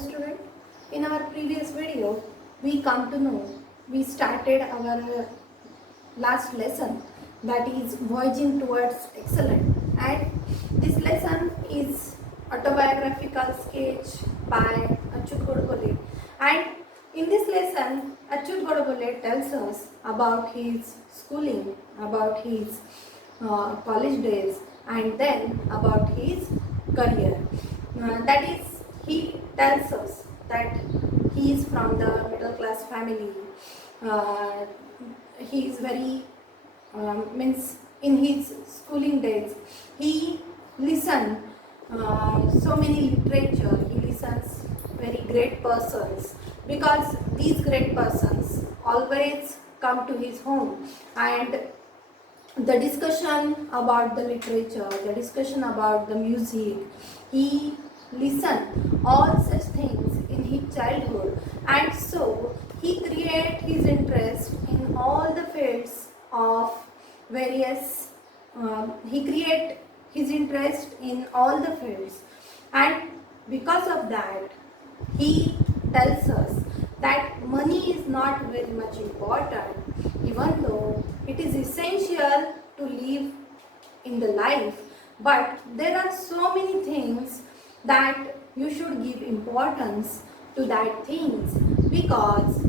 student. In our previous video, we started our last lesson, that is voyaging towards excellence, and this lesson is autobiographical sketch by Achyut Godbole. And in this lesson, Achyut Godbole tells us about his schooling, about his college days, and then about his career. That is, he tells us that he is from the middle class family. Uh, he is very means in his schooling days he listened so many literature. He listens very great persons, because these great persons always come to his home, and the discussion about the literature, the discussion about the music, he listened all such things in his childhood, and so he create his interest in all the fields of various he create his interest in all the fields, and because of that he tells us that money is not very much important, even though it is essential to live in the life, but there are so many things that you should give importance to that things, because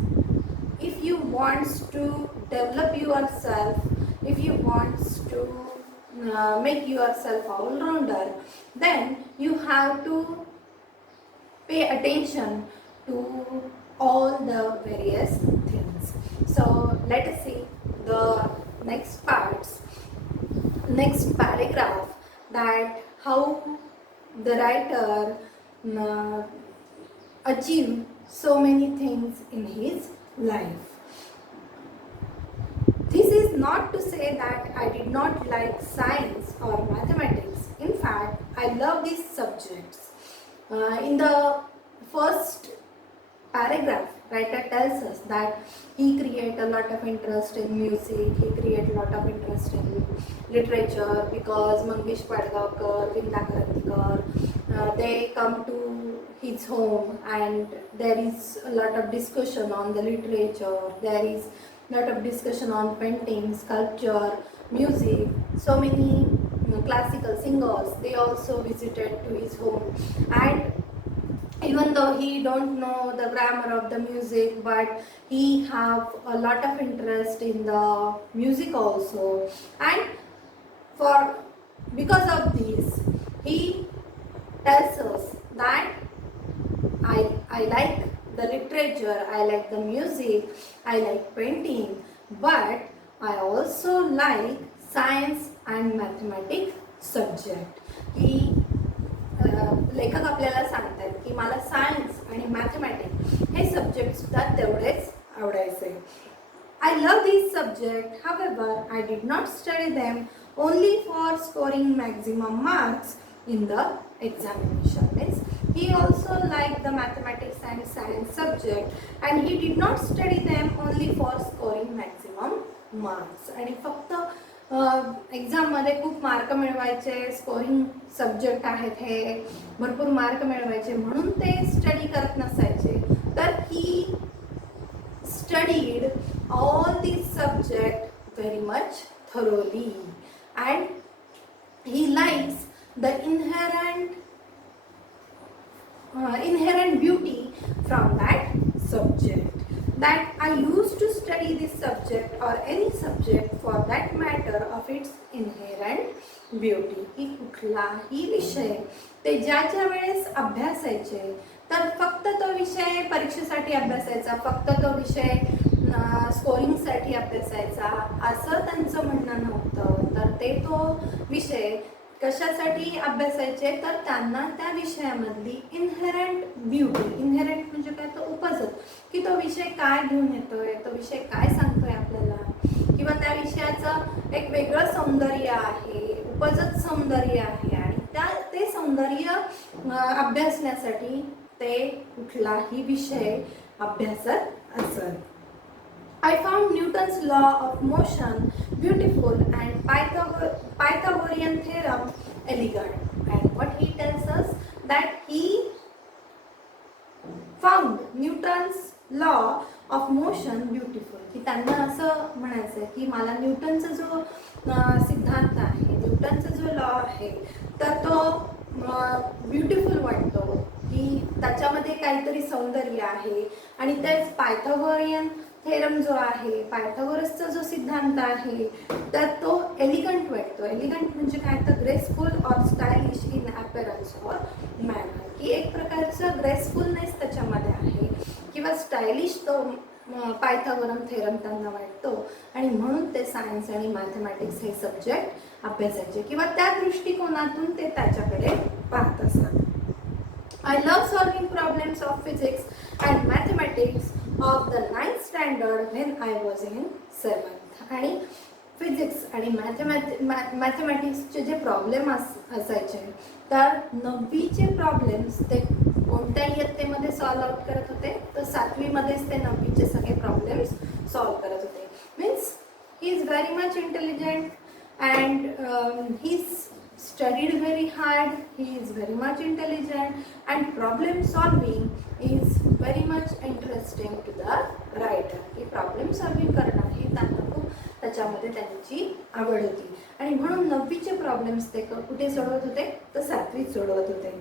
if you want to develop yourself, if you want to make yourself all-rounder, then you have to pay attention to all the various things. So let us see the next paragraph, that how the writer achieved so many things in his life. This is not to say that I did not like science or mathematics. In fact, I love these subjects. In the first paragraph, writer tells us that he create a lot of interest in music, he create a lot of interest in literature, because Mangesh Padgaonkar, Vinda Karantikar, they come to his home, and there is a lot of discussion on the literature, there is a lot of discussion on painting, sculpture, music. So many classical singers, they also visited to his home, and even though he don't know the grammar of the music, but he have a lot of interest in the music also, and for because of this he tells us that I like the literature, I like the music, I like painting, but I also like science and mathematics subject. ही लेखक आपल्याला सांगतात की मला science आणि mathematics हे subject सुद्धा तेवढेच आवडायचे. I love these subjects, however, I did not study them only for scoring maximum marks in the examination. Means he also liked the mathematics and science subject, and he did not study them only for scoring maximum marks. आणि फक्त एक्झाममध्ये खूप mark मिळवायचे, scoring subject आहेत हे, भरपूर mark मिळवायचे म्हणून ते स्टडी करत नसायचे, तर ही studied all these subjects very much thoroughly, and he likes the inherent beauty from that subject. That I used to study this subject or any subject for that matter of its inherent beauty. की कुठलाही विषय ते ज्या वेळेस अभ्यासायचे, तर फक्त तो विषय परीक्षेसाठी अभ्यासायचा, फक्त तो विषय स्कोरिंगसाठी अभ्यासायचा असं त्यांचं म्हणणं नव्हतं. तर ते तो विषय कशासाठी अभ्यासायचे, तर त्यांना त्या विषयामधली इनहेरंट ब्युटी, इनहेरंट म्हणजे काय, तो उपजत, की तो विषय काय घेऊन येतोय, तो विषय काय सांगतोय आपल्याला, किंवा त्या विषयाचं एक वेगळं सौंदर्य आहे, उपजत सौंदर्य आहे, आणि ते सौंदर्य अभ्यासण्यासाठी ते कुठलाही विषय अभ्यासत असत. I found Newton's law of motion beautiful and Pythagorean theorem elegant. And what he tells us, that he found Newton's law of motion beautiful, की त्यांना असं म्हणायचं आहे की मला न्यूटनचा जो सिद्धांत आहे, न्यूटनचा जो लॉ आहे, तर तो ब्युटिफुल वाटतो, की त्याच्यामध्ये काहीतरी सौंदर्य आहे. आणि तेच पायथागोरियन थेरम जो आहे, पायथागोरसचा जो सिद्धांत आहे, तर तो एलिगंट वाटतो. एलिगंट म्हणजे काय, तर graceful or stylish in appearance or manner, की एक प्रकारचं ग्रेसफुलनेस त्याच्यामध्ये आहे किंवा स्टायलिश तो पायथागोरन थेरम त्यांना वाटतो. आणि म्हणून ते सायन्स आणि मॅथमॅटिक्स हे सब्जेक्ट अभ्यासायचे किंवा त्या दृष्टिकोनातून ते त्याच्याकडे पाहत असतात. I love solving problems of physics and mathematics of the 9th standard when I was in 7th. आणि फिजिक्स आणि मॅथमॅटिक्सचे जे प्रॉब्लेम असायचे, तर 9वीचे प्रॉब्लेम्स ते कोणत्या इयत्तेमध्ये सॉल्व आउट करत होते, तर 7वीमध्येच ते 9वीचे सगळे प्रॉब्लेम्स सॉल्व करत होते. Means he is very much intelligent and he studied very hard, he is very much intelligent, and problem solving is very much interesting to the writer. की problem solving करणं हे त्यांना खूप त्याच्यामध्ये त्यांची आवड होती. आणि म्हणून 9वीचे प्रॉब्लेम्स ते कुठे सोडवत होते, तर 7वीत सोडवत होते.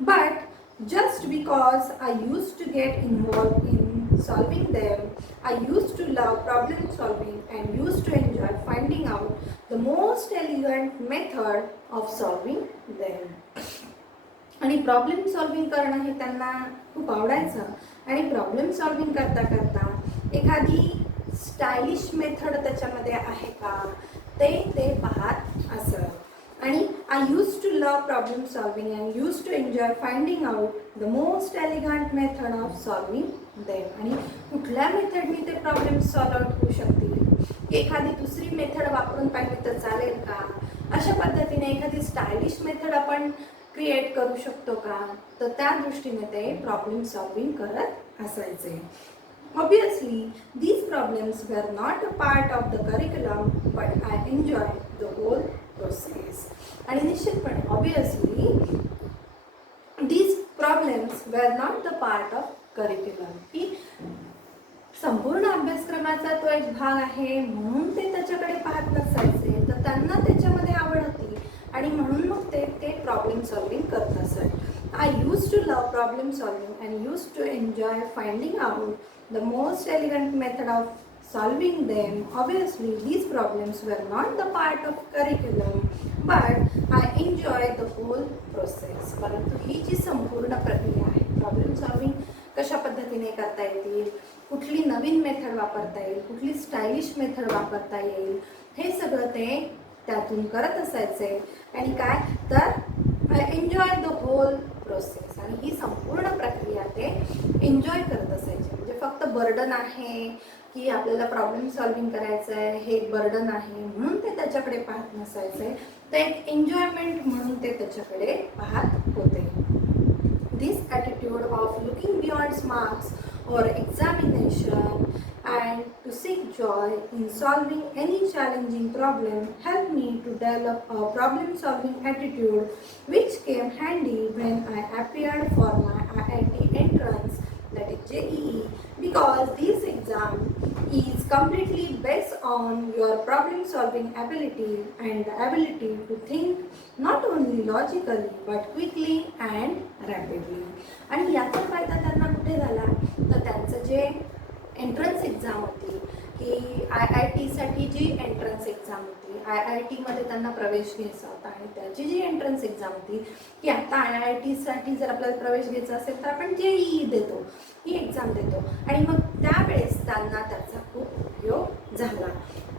But just because I used to get involved in solving them, I used to love problem solving and used to enjoy finding out the most elegant method of solving them. आणि problem solving करणं हे त्यांना खूप आवडायचं. आणि problem solving करता करता एखादी स्टायलिश मेथड त्याच्यामध्ये आहे का, ते पाहत असं. आणि I used to love problem solving and used to enjoy finding out the most elegant method of solving them. आणि कुठल्या मेथडनी ते प्रॉब्लेम सॉल्व आउट होऊ शकतील, एखादी दुसरी मेथड वापरून पाहिजे तर चालेल का, अशा पद्धतीने एखादी स्टायलिश मेथड आपण क्रिएट करू शकतो का, तर त्या दृष्टीने ते प्रॉब्लेम सॉल्विंग करत असायचे. Obviously, these problems were not a part of the curriculum, but I enjoyed the whole process. आणि निश्चितपणे obviously these problems were not the part of curriculum, की संपूर्ण अभ्यासक्रमाचा तो एक भाग आहे म्हणून ते त्याच्याकडे पाहत नसायचे, तर त्यांना त्याच्यामध्ये आवड होती आणि म्हणून मग ते प्रॉब्लेम सॉल्विंग करत असत. I used to love problem solving and used to enjoy finding out the most elegant method of solving them. Obviously, these problems were not the part of curriculum, but I enjoyed the whole process. परंतु ही जी संपूर्ण प्रक्रिया आहे, problem solving कशा पद्धतीने करता येतील, कुठली नवीन method वापरता येईल, कुठली स्टायलिश मेथड वापरता येईल, हे सगळं ते त्यातून करत असायचे. आणि काय तर एन्जॉय द होल प्रोसेस. आणि ही संपूर्ण प्रक्रिया ते एन्जॉय करत असायचे. म्हणजे फक्त बर्डन आहे की आपल्याला प्रॉब्लेम सॉल्विंग करायचं आहे, हे एक बर्डन आहे म्हणून ते त्याच्याकडे पाहत नसायचे, तर एक एन्जॉयमेंट म्हणून ते त्याच्याकडे पाहत होते. This attitude of looking beyond marks or examination and to seek joy in solving any challenging problem helped me to develop a problem solving attitude which came handy when I appeared for my IIT entrance, that is JEE, because this exam is completely based on your problem solving ability and the ability to think not only logically but quickly and rapidly. आणि याचा फायदा त्यांना कुठे झाला, तर त्यांचं जे entrance exam होती, की IITसाठी जी एंट्रन्स एक्झाम होती, IITमध्ये त्यांना प्रवेश घ्यायचा होता आणि त्याची जी एंट्रन्स एक्झाम होती, की आता IITसाठी जर आपल्याला प्रवेश घ्यायचा असेल तर आपण JEE देतो, ही एक्झाम देतो. आणि मग त्यावेळेस त्यांना त्याचा खूप उपयोग झाला,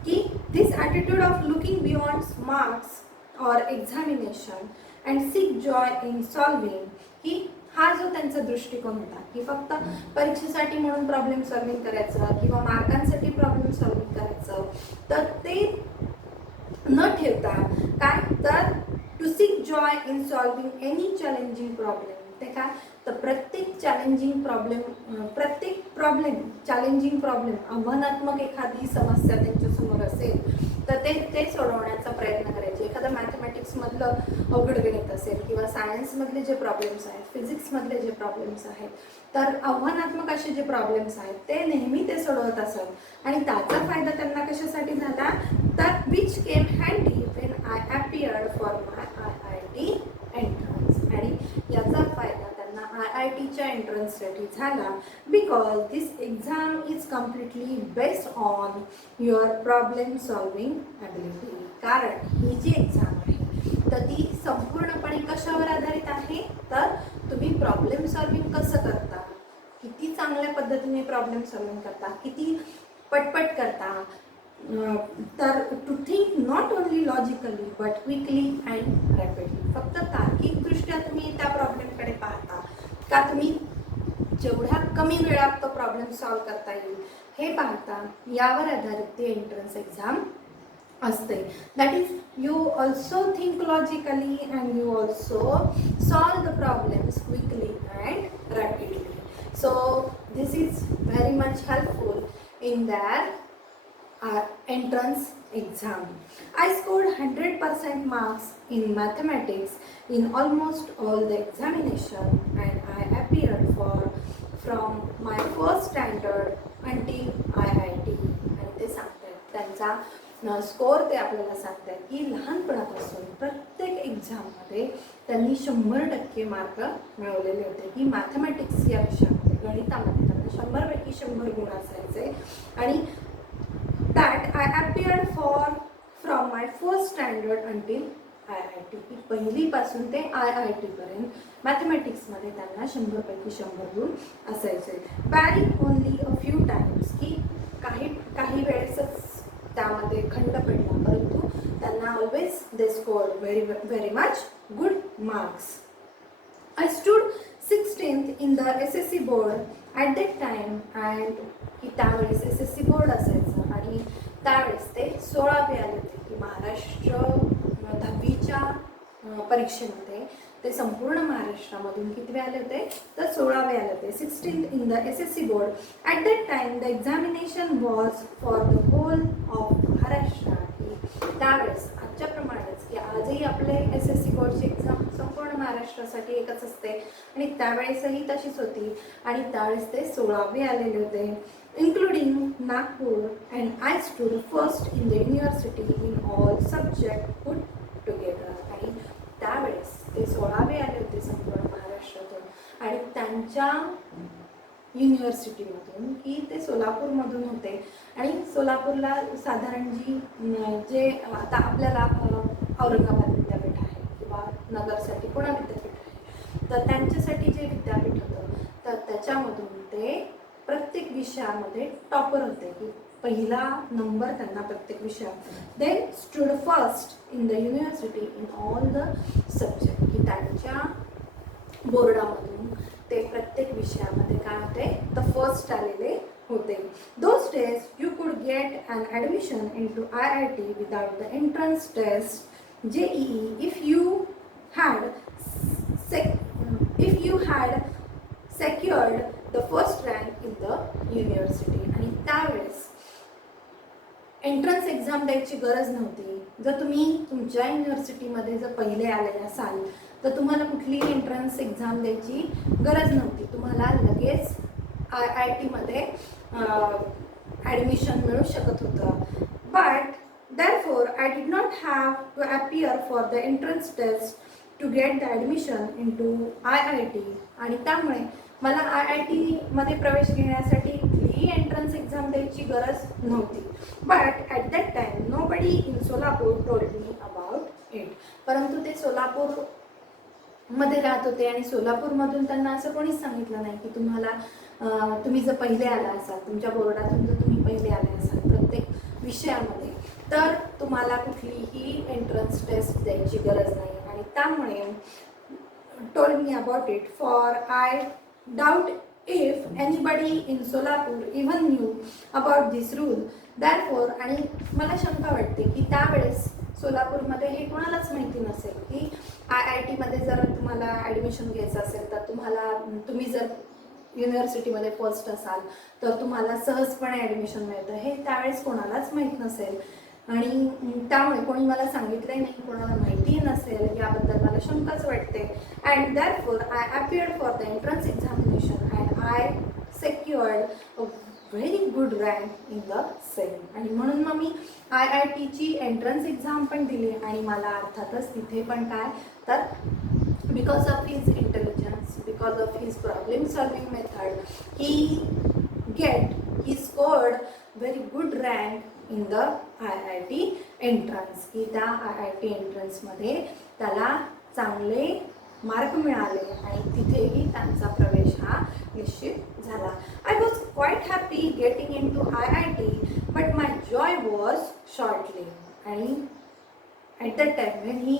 की this attitude of looking beyond marks or examination and seek joy in solving, की हा जो त्यांचा दृष्टिकोन होता, की फक्त परीक्षेसाठी म्हणून प्रॉब्लेम सॉल्विंग करायचं किंवा मार्कांसाठी प्रॉब्लेम सॉल्विंग करायचं, तर ते न ठेवता काय तर to seek joy in solving any challenging problem. ते काय तर प्रत्येक चॅलेंजिंग प्रॉब्लेम चॅलेंजिंग प्रॉब्लेम, आव्हानात्मक एखादी समस्या त्यांच्यासमोर असेल तर ते सोडवण्याचा प्रयत्न करायचे. एखादं मॅथमॅटिक्समधलं अवघड गणित असेल किंवा सायन्समधले जे प्रॉब्लेम्स आहेत, फिजिक्समधले जे प्रॉब्लेम्स आहेत, तर आव्हानात्मक असे जे प्रॉब्लेम्स आहेत ते नेहमी ते सोडवत असत आणि त्याचा फायदा त्यांना कशासाठी झाला तर which came handy when I appeared for my IIT entrance. आणि याचा फायदा त्यांना IITच्या एंट्रन्ससाठी झाला because this exam is completely based on your problem solving ability. कारण ही जी एक्झाम आहे तर ती संपूर्णपणे कशावर आधारित आहे तर तुम्ही प्रॉब्लेम सॉल्विंग कसं करता, किती चांगल्या पद्धतीने प्रॉब्लेम सॉल्विंग करता, किती पटपट करता, तर to think not only logically but quickly and rapidly. फक्त तार्किकदृष्ट्या तुम्ही त्या प्रॉब्लेमकडे पाहता का तुम्ही जेवढ्या कमी वेळात तो प्रॉब्लेम सॉल्व करता येईल हे पाहता, यावर आधारित ती एंट्रन्स एक्झाम असते. That is you also think logically and you also solve the problems quickly and rapidly. So this is very much helpful in their entrance exam. I scored 100% marks in mathematics in almost all the examination and I appeared from my first standard until IIT. आणि ते सांगतात त्यांचा score ते आपल्याला सांगतात की लहानपणापासून प्रत्येक एक्झाममध्ये त्यांनी 100% मार्क मिळवलेले होते की मॅथमॅटिक्स या विषयामध्ये, गणितामध्ये त्यांना 100पैकी 100 गुण असायचे. आणि that I appeared from my first standard until IIT. की पहिलीपासून ते IIT पर्यंत मॅथमॅटिक्समध्ये त्यांना 100पैकी 100 गुण असायचे. Very only a few times की काही वेळेसच त्यामध्ये खंड पडला, परंतु त्यांना always they score very much good marks. I stood 16th in the SSC board at that time and की त्यावेळेस SSC बोर्ड असायचं आणि त्यावेळेस ते 16वे आले होते की महाराष्ट्र 10वीच्या परीक्षेमध्ये ते संपूर्ण महाराष्ट्रामधून किती आले होते तर 16वे आले होते. 16th in the SSC board. At that time the examination was for the whole of Maharashtra. की त्यावेळेस आजच्याप्रमाणेच की आजही आपले SSC बोर्डची एक्झाम संपूर्ण महाराष्ट्रासाठी एकच असते आणि त्यावेळेसही तशीच होती आणि त्यावेळेस ते 16वे आलेले होते including Nagpur, and I stood first in the university in all subjects put together. आणि त्यावेळेस ते 16वे आले होते संपूर्ण महाराष्ट्रातून आणि त्यांच्या युनिव्हर्सिटीमधून की ते सोलापूरमधून होते. आणि सोलापूरला साधारण जे आता आपल्याला औरंगाबाद विद्यापीठ आहे किंवा नगरसाठी पुणे विद्यापीठ आहे, तर त्यांच्यासाठी जे विद्यापीठ होतं तर त्याच्यामधून ते प्रत्येक विषयामध्ये टॉपर होते की पहिला नंबर त्यांना प्रत्येक विषयात. They stood first in the university in all the subject. की त्यांच्या बोर्डामधून ते प्रत्येक विषयामध्ये काय होते तर फर्स्ट आलेले होते. Those days you could get an admission into IIT without the entrance test JEE if you had secured the first rank in the university. आणि त्यावेळेस एंट्रन्स एक्झाम द्यायची गरज नव्हती. जर तुम्ही तुमच्या युनिव्हर्सिटीमध्ये जर पहिले आले असाल तर तुम्हाला कुठलीही एंट्रन्स एक्झाम द्यायची गरज नव्हती. तुम्हाला लगेच IITमध्ये ॲडमिशन मिळू शकत होतं. But therefore I did not have to appear for the entrance test to get the admission into IIT. आणि त्यामुळे मला IITमध्ये प्रवेश घेण्यासाठी कुठलीही एंट्रन्स एक्झाम द्यायची गरज नव्हती. But at that time nobody in Solapur told me about it. परंतु ते सोलापूरमध्ये राहत होते आणि सोलापूरमधून त्यांना असं कोणीच सांगितलं नाही की तुम्ही जर पहिले आला असाल, तुमच्या बोर्डातून जर तुम्ही पहिले आले असाल प्रत्येक विषयामध्ये तर तुम्हाला कुठलीही एंट्रन्स टेस्ट द्यायची गरज नाही. आणि त्यामुळे told me about it for I doubt if anybody in Solapur even knew about this rule. Therefore, आणि मला शंका वाटते की त्यावेळेस सोलापूरमध्ये हे कोणालाच माहिती नसेल की IITमध्ये जर तुम्हाला ॲडमिशन घ्यायचं असेल तर तुम्ही जर युनिव्हर्सिटीमध्ये फर्स्ट असाल तर तुम्हाला सहजपणे ॲडमिशन मिळतं. हे त्यावेळेस कोणालाच माहीत नसेल. आणि त्यामुळे कोणी मला सांगितलंही नाही, कोणाला माहितीही नसेल याबद्दल मला शंकाच वाटते. And therefore I appeared for the entrance examination and I secured a very good rank in the same. आणि म्हणून मग मी IITची एंट्रन्स एक्झाम पण दिली आणि मला अर्थातच तिथे पण काय तर because of his intelligence, because of his problem solving method, he scored very good rank in the IIT entrance. की त्या IIT entrance मध्ये त्याला चांगले मार्क मिळाले आणि तिथेही त्यांचा प्रवेश हा निश्चित झाला. I was quite happy getting into IIT, but my joy was short-lived. आणि at that time when he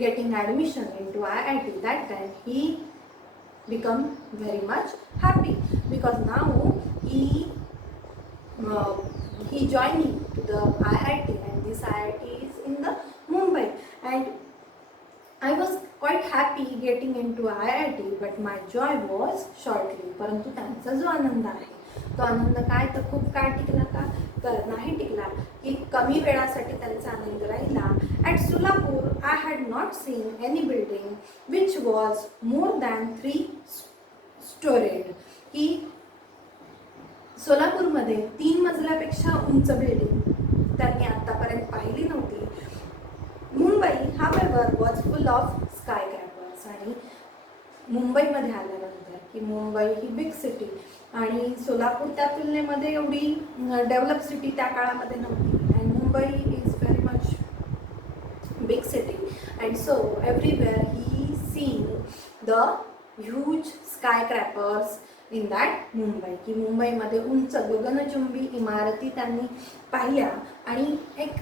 getting admission into IIT, that time he become very much happy because now he joining to the IIT, and this IIT is in the Mumbai, and I was quite happy getting into IIT, but my joy was short-lived. परंतु त्यांचा जो आनंद आहे तो आनंद काय तर खूप काळ टिकला का तर नाही टिकला, की कमी वेळासाठी त्यांचा आनंद राहिला. At Solapur I had not seen any building which was more than 3 storeyed. की सोलापूरमध्ये 3 मजल्यापेक्षा उंच बिल्डिंग त्यांनी आत्तापर्यंत पाहिली नव्हती. Mumbai however was full of skyscrapers. आणि मुंबईमध्ये आल्यानंतर की मुंबई ही बिग सिटी आणि सोलापूर त्या तुलनेमध्ये एवढी डेव्हलप सिटी त्या काळामध्ये नव्हती. And Mumbai is very much big city and so everywhere he seen the huge skyscrapers in that Mumbai. की मुंबईमध्ये उंच गगनचुंबी इमारती त्यांनी पाहिल्या. आणि एक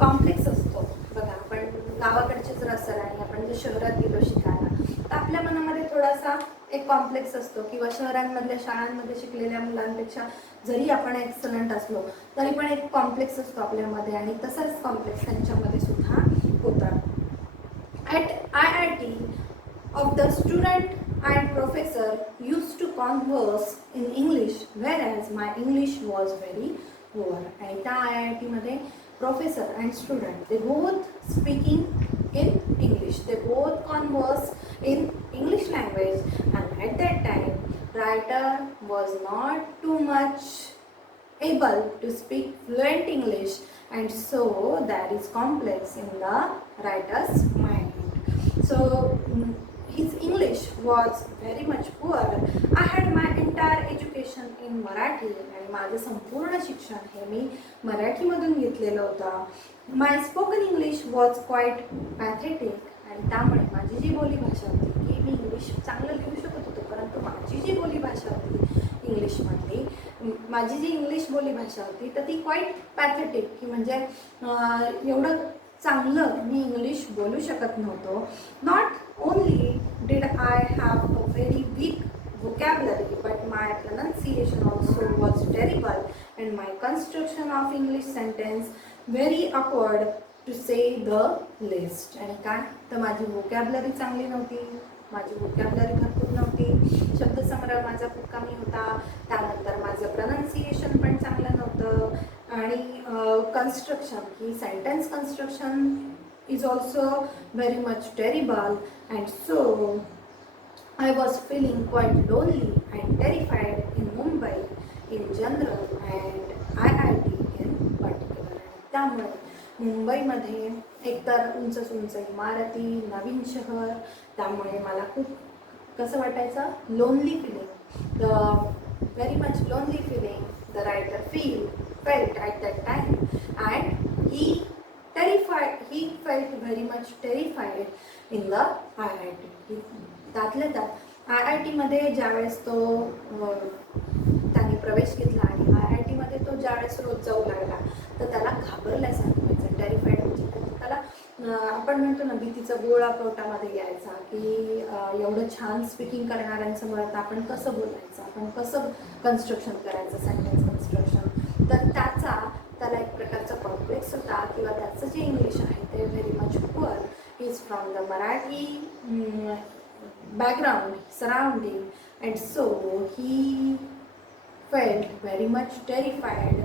कॉम्प्लेक्स असतो बघा, आपण गावाकडचे जर असेल आणि आपण जर शहरात गेलो शिकायला तर आपल्या मनामध्ये थोडासा एक कॉम्प्लेक्स असतो, किंवा शहरांमधल्या शाळांमध्ये शिकलेल्या मुलांपेक्षा जरी आपण एक्सलंट असलो तरी पण एक कॉम्प्लेक्स असतो आपल्यामध्ये, आणि तसाच कॉम्प्लेक्स त्यांच्यामध्ये सुद्धा होता. At IIT of the student and professor used to converse in English, whereas my English was very poor. आणि त्या IIT मध्ये professor and student, they both speaking in English, they both converse in English language, and at that time writer was not too much able to speak fluent English, and so there is complex in the writer's mind. So his English was very much poor. I had my entire education in Marathi, आणि माझं संपूर्ण शिक्षण हे मी मराठीमधून घेतलेलं होतं. My spoken English was quite pathetic. आणि त्यामुळे माझी जी बोलीभाषा होती की मी इंग्लिश चांगलं लिहू शकत होतो, परंतु माझी जी बोलीभाषा होती इंग्लिशमधली, माझी जी इंग्लिश बोलीभाषा होती तर ती क्वाईट पॅथेटिक, की म्हणजे एवढं चांगलं मी इंग्लिश बोलू शकत नव्हतो. Not only did I have a very weak vocabulary, but my pronunciation also was terrible, and my construction of English sentence very awkward to say the least. आणि काय तर माझी vocabulary चांगली नव्हती, माझी vocabulary भरपूर नव्हती, शब्दसंग्रह माझा खूप कमी होता, त्यानंतर माझं प्रनाउन्सिएशन पण चांगलं नव्हतं, आणि construction he sentence construction is also very much terrible, and so I was feeling quite lonely and terrified in Mumbai in general and IIT in particular. त्यामुळे मुंबईमध्ये एकतर उंच उंच इमारती, नवीन शहर, त्यामुळे मला खूप कसं वाटायचं, lonely feeling, the very much lonely feeling the writer felt at that time, and he felt very much terrified in the IIT. त्यातल्या त्यात IIT मध्ये ज्यावेळेस तो त्याने प्रवेश घेतला आणि IIT मध्ये तो ज्यावेळेस रोज जाऊ लागला तर त्याला घाबरल्यासारखं व्हायचं. टेरिफाईड म्हणजे त्याला आपण म्हणतो ना भीतीचा गोळा पोटामध्ये यायचा, की एवढं छान स्पीकिंग करणाऱ्यांसमोर आता आपण कसं बोलायचं, आपण कसं कन्स्ट्रक्शन करायचं, सेंटेन्स कन्स्ट्रक्शन. तर त्याला एक प्रकारचा कॉम्प्लेक्स होता, किंवा त्याचं जे इंग्लिश आहे ते very much poor. Is from the Marathi background surrounding, and so he felt very much terrified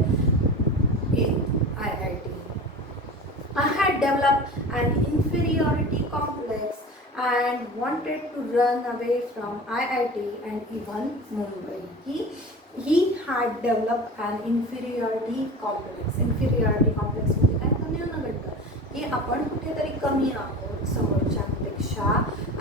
in IIT. I had developed an inferiority complex and wanted to run away from IIT and even Mumbai. He had developed an inferiority complex. Inferiority complex म्हणजे काय, तर न्यूनगंड, की आपण कुठेतरी कमी आहोत समोरच्यांपेक्षा,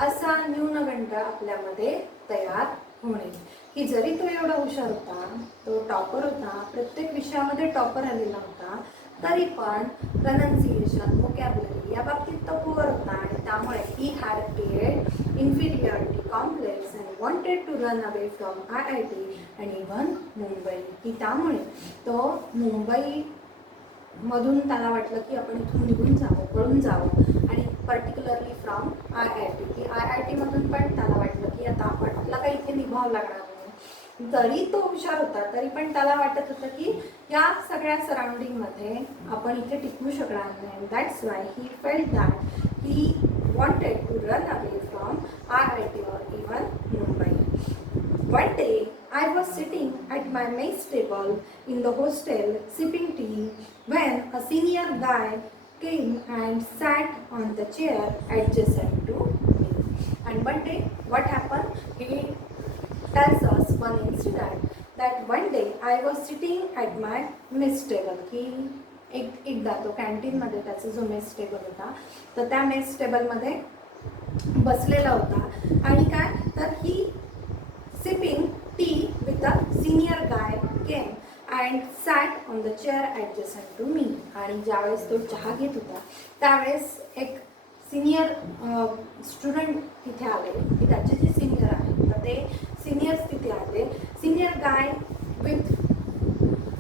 असा न्यूनगंड आपल्यामध्ये तयार होणे. की जरी तो एवढा हुशार होता, तो टॉपर होता, प्रत्येक विषयामध्ये टॉपर आलेला होता, तरी पण प्रनन्सिएशन, वोकॅब्युलरी या बाबतीत तो पुअर होता आणि त्यामुळे he had created inferiority complex and wanted to run away from IIT and even Mumbai. की त्यामुळे तो मुंबई मधून त्याला वाटलं की आपण इथून निघून जावं, पळून जावं, आणि पर्टिक्युलरली फ्रॉम IIT. की IIT मधून पण त्याला वाटलं की आता आपल्याला काही इथे निभावं लागणार नाही. जरी तो हुशार होता तरी पण त्याला वाटत होतं की या सगळ्या सराउंडिंगमध्ये आपण इथे टिकू शकणार नाही. That's why he felt that he wanted to run away from IIT or even Mumbai. One day I was sitting at my mess table in the hostel sipping tea when a senior guy came and sat on the chair adjacent to me. And one day what happened? He tells us one incident that one day I was sitting at my mess table. की एकदा तो कॅन्टीनमध्ये त्याचा जो mess table होता, तर त्या mess टेबलमध्ये बसलेला होता आणि काय तर ही sipping tea with a senior guy came and sat on the chair adjacent to me. आणि ज्यावेळेस तो चहा घेत होता त्यावेळेस एक सिनियर स्टुडंट तिथे आले, की त्याचे जे सिनियर आहेत तर ते सिनियर्स तिथे आले.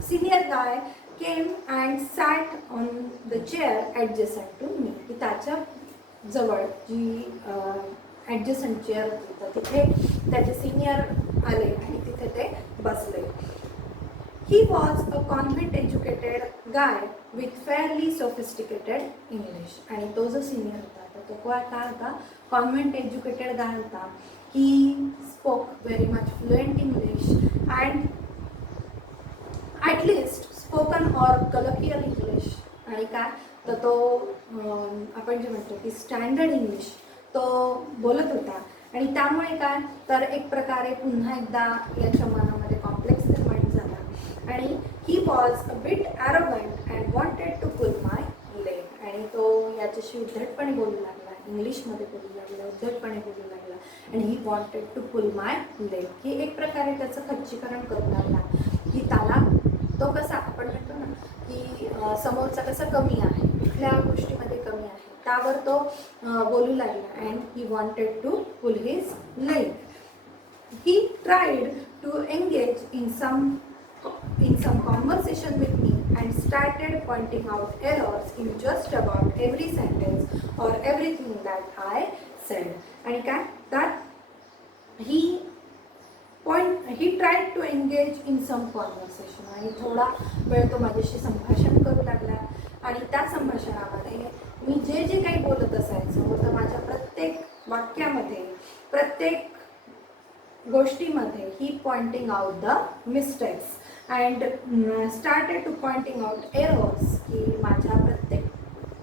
Senior guy came and sat on the chair adjacent to me. की त्याच्या जवळ जी ॲडजस्टंट चेअर होती तर तिथे त्याचे सिनियर आले आणि तिथे ते बसले. ही was a convent educated guy with fairly sophisticated English. आणि तो जो सिनियर होता तर तो काय होता, कॉन्व्हेंट एज्युकेटेड गाय होता. He spoke very much fluent English and at least spoken or colloquial English. आणि काय तर तो आपण जे म्हणतो की स्टँडर्ड इंग्लिश तो बोलत होता. आणि त्यामुळे काय तर एक प्रकारे पुन्हा एकदा याच्या मनामध्ये कॉम्प्लेक्स निर्माण झाला आणि he was a bit arrogant and wanted to pull my leg. आणि तो याच्याशी उद्धटपणे बोलू लागला, इंग्लिशमध्ये बोलू लागला, उद्धटपणे बोलू लागला आणि he wanted to pull my leg. की एक प्रकारे त्याचं खच्चीकरण करू लागला, की त्याला तो कसा आपण म्हणतो ना की समोरचा कसा कमी आहे, कुठल्या गोष्टीमध्ये कमी आहे, त्यावर तो बोलू लागला. And he wanted to pull his leg. He tried to engage in some conversation with me and started pointing out errors in just about every sentence or everything that I said. आणि काय that he tried to engage in some conversation. आणि थोडा वेळ तो माझ्याशी संभाषण करू लागला आणि त्या संभाषणामध्ये मी जे जे काही बोलत असायचो तर माझ्या प्रत्येक वाक्यामध्ये, प्रत्येक गोष्टीमध्ये he pointing out the mistakes and started to pointing out errors. की माझ्या प्रत्येक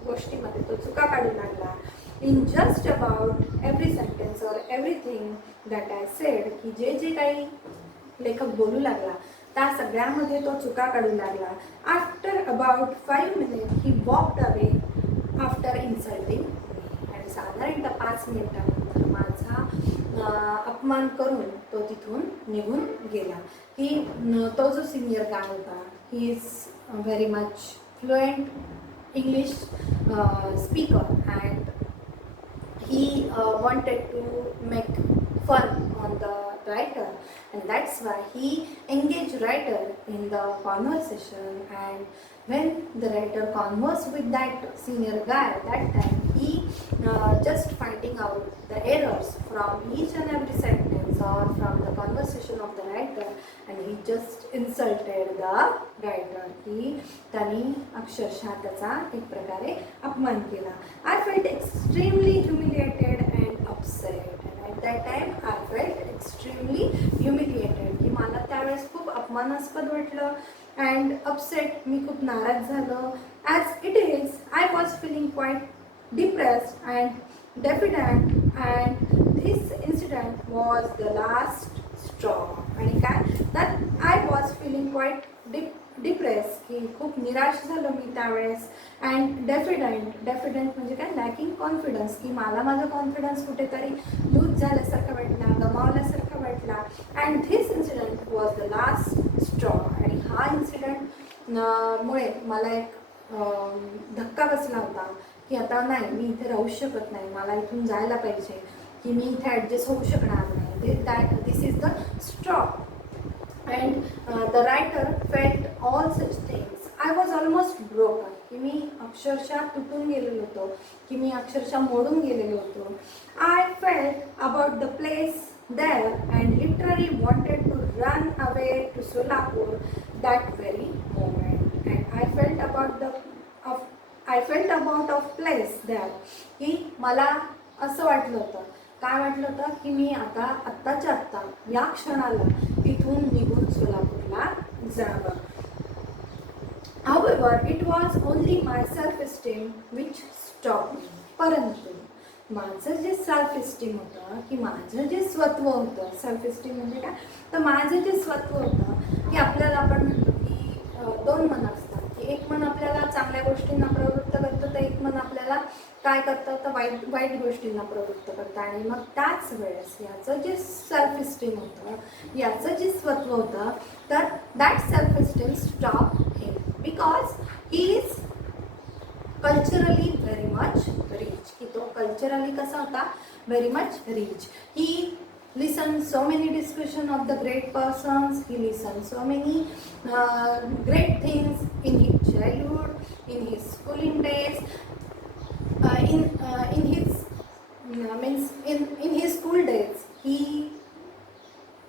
गोष्टीमध्ये तो चुका काढू लागला. In just about every sentence or everything that I said. की जे जे काही लेखक बोलू लागला त्या सगळ्यामध्ये तो चुका काढू लागला. After about 5 minutes he walked away after insulting. आणि साधारणतः 5 मिनिटांनंतर माझा अपमान करून तो तिथून निघून गेला. की तो जो सिनियर गाय होता he is very much fluent English speaker and he wanted to make fun on the writer, and that's why he engaged writer in the conversation. And when the writer conversed with that senior guy, that time he just finding out the errors from each and every sentence or from the conversation of the writer, and he just insulted the writer. की त्यांनी अक्षरशः त्याचा एक प्रकारे अपमान केला. I felt extremely humiliated and upset. And at that time I felt extremely humiliated. की मला त्यावेळेस खूप अपमानास्पद वाटलं अँड अपसेट, मी खूप नाराज झालं. As it is I was feeling quite depressed and diffident and this incident was the last straw. आणि काय that I was feeling quite depress, की खूप निराश झालं मी त्यावेळेस. अँड डेफिडंट म्हणजे काय, लॅकिंग कॉन्फिडन्स, की मला माझा कॉन्फिडन्स कुठेतरी लूज झाल्यासारखं वाटला, गमावल्यासारखं वाटला. And this incident was the last straw. आणि हा इन्सिडेंट मुळे मला एक धक्का बसला होता, की आता नाही, मी इथे राहू शकत नाही, मला इथून जायला पाहिजे, की मी इथे ॲडजस्ट होऊ शकणार नाही. This is the straw. And the writer felt all such things. I was almost broken, की मी अक्षरशः तुटून गेलेलो होतो, की मी अक्षरशः मोडून गेलेलो होतो. I felt about the place there and literally wanted to run away to Solapur that very moment. And I felt about of place there, की मला असं वाटलं होतं, काय वाटलं होतं, की मी आत्ताच्या आत्ता या क्षणाला तिथून निघून सोलापूरला जावं. However, it was only my self-esteem which stopped me. परंतु माझं जे सेल्फ इस्टीम होतं, की माझं जे स्वत्व होतं, सेल्फ इस्टीम म्हणजे काय, तर माझं जे स्वत्व होतं, की आपल्याला आपण म्हणतो की दोन मन असतात, की एक मन आपल्याला चांगल्या गोष्टींना प्रवृत्त करतं, तर एक मन आपल्याला काय करतं, तर वाईट गोष्टींना प्रवृत्त करतं. आणि मग त्याच वेळेस याचं जे सेल्फ इस्टीम होतं, याचं जे स्वत्व होतं, तर that self esteem stop him because he is culturally very much rich. की तो कल्चरली कसा होता, very much rich. He listen so many discussion of the great persons, he listen so many great things in his childhood, in his schooling days, in his school days he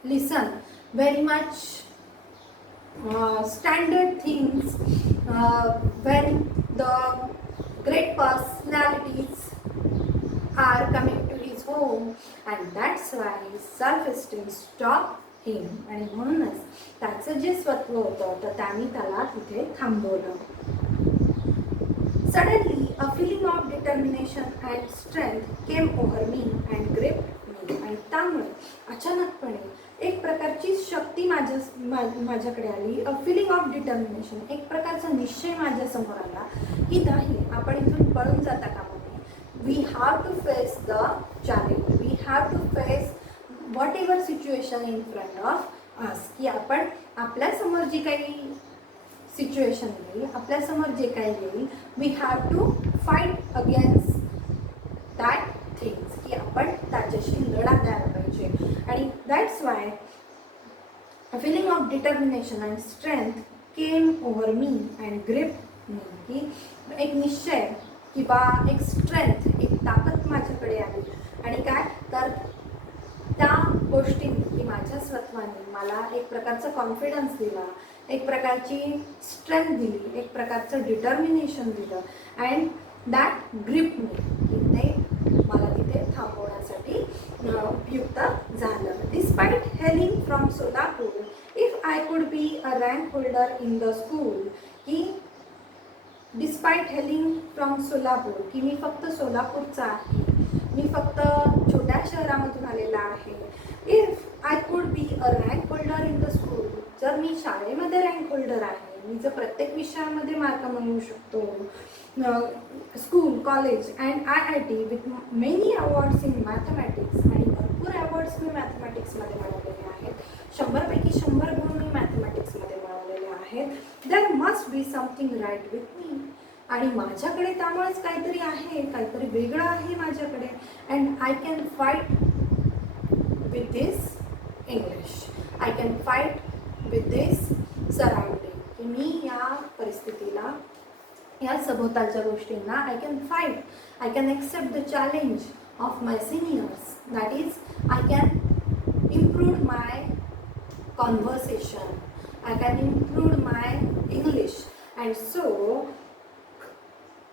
listened very much standard things when the great personalities are coming to his home, and that's why his self-esteem stopped him. आणि म्हणूनच त्याचं जे स्वत्व होतं, तर त्याने त्याला तिथे थांबवलं. Suddenly, a feeling of determination and strength came over me and gripped me. आणि त्यामुळे अचानकपणे एक प्रकारची शक्ती माझ्याकडे आली. अ फिलिंग ऑफ डिटर्मिनेशन, एक प्रकारचा निश्चय माझ्यासमोर आला, की नाही, आपण इथून पळून जाता कामा नये. We have to face the challenge, we have to face whatever situation in front of us. की आपण आपल्यासमोर जी काही सिच्युएशन येईल, आपल्यासमोर जे काही येईल, we have to fight against that things, की आपण त्याच्याशी लढा द्यायला पाहिजे. आणि that's why a feeling of determination and strength came over me and grip me. की एक निश्चय किंवा एक स्ट्रेंथ, एक ताकद माझ्याकडे आली. आणि काय, तर त्या गोष्टींनी, की माझ्या स्वत्वाने मला एक प्रकारचा कॉन्फिडन्स दिला, एक प्रकारची स्ट्रेंथ दिली, एक प्रकारचं डिटर्मिनेशन दिलं. अँड दॅट ग्रिप मी, की ते मला तिथे थांबवण्यासाठी उपयुक्त झालं. Despite hailing from Solapur, if I could be a rank holder in the school. की डिस्पाईट हेलिंग फ्रॉम सोलापूर, की मी फक्त सोलापूरचा आहे, मी फक्त छोट्या शहरामधून आलेला आहे. If I could be a rank holder in the school, जर मी शाळेमध्ये रँक होल्डर आहे, मी जर प्रत्येक विषयामध्ये मार्क मिळवू शकतो, school, college and IIT with many awards in mathematics, आणि भरपूर अवॉर्ड्स मी मॅथमॅटिक्समध्ये मिळवलेले आहेत, 100पैकी 100 गुण मी मॅथमॅटिक्समध्ये मिळवलेले आहेत. There must be something right with me. आणि माझ्याकडे त्यामुळेच काहीतरी आहे, काहीतरी वेगळं आहे माझ्याकडे. And I can fight with this English, I can fight with this surrounding. की मी या परिस्थितीला, या सभोवतालच्या गोष्टींना I can fight, I can accept the challenge of my seniors. That is I can improve my conversation, I can improve my English. And so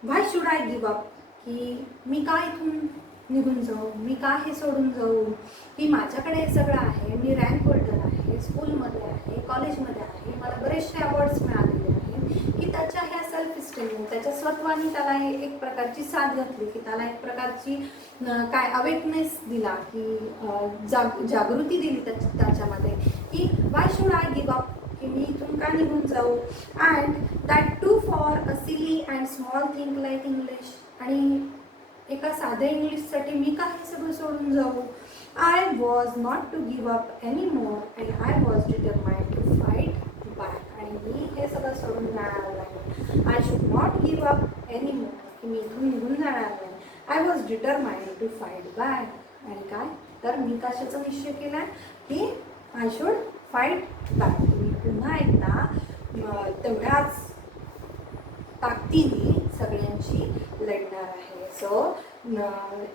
why should I give up. की मी का इथून निघून जाऊ, मी का हे सोडून जाऊ, की माझ्याकडे हे सगळं आहे, मी रँक होल्डर आहे, स्कूलमध्ये आहे, कॉलेजमध्ये आहे, मला बरेचसे असे अवॉर्ड्स मिळालेले आहेत की त्याच्या ह्या सेल्फ इस्टीम, त्याच्या स्वत्वाने त्याला हे एक प्रकारची साथ घातली, की त्याला एक प्रकारची काय अवेकनेस दिला, की जागृती दिली त्याच्यामध्ये, की why should I give up, की मी इथून का निघून जाऊ. And that too for a silly and small thing like English. आणि एका साध्या इंग्लिशसाठी मी का हे सगळं सोडून जाऊ. I was not to give up any more and I was determined to fight back. आणि मी हे सगळं सोडून जाणार नाही. I should not give up any more, की मी इथून निघून जाणार नाही. I was determined to fight back. आणि काय तर मी कशाचा निश्चय केला आहे, की आय शुड फाईट बॅक. मी पुन्हा एकदा तेवढ्याच ताकदीने सगळ्यांशी लढणार आहे. So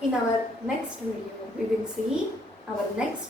in our next video we will see our next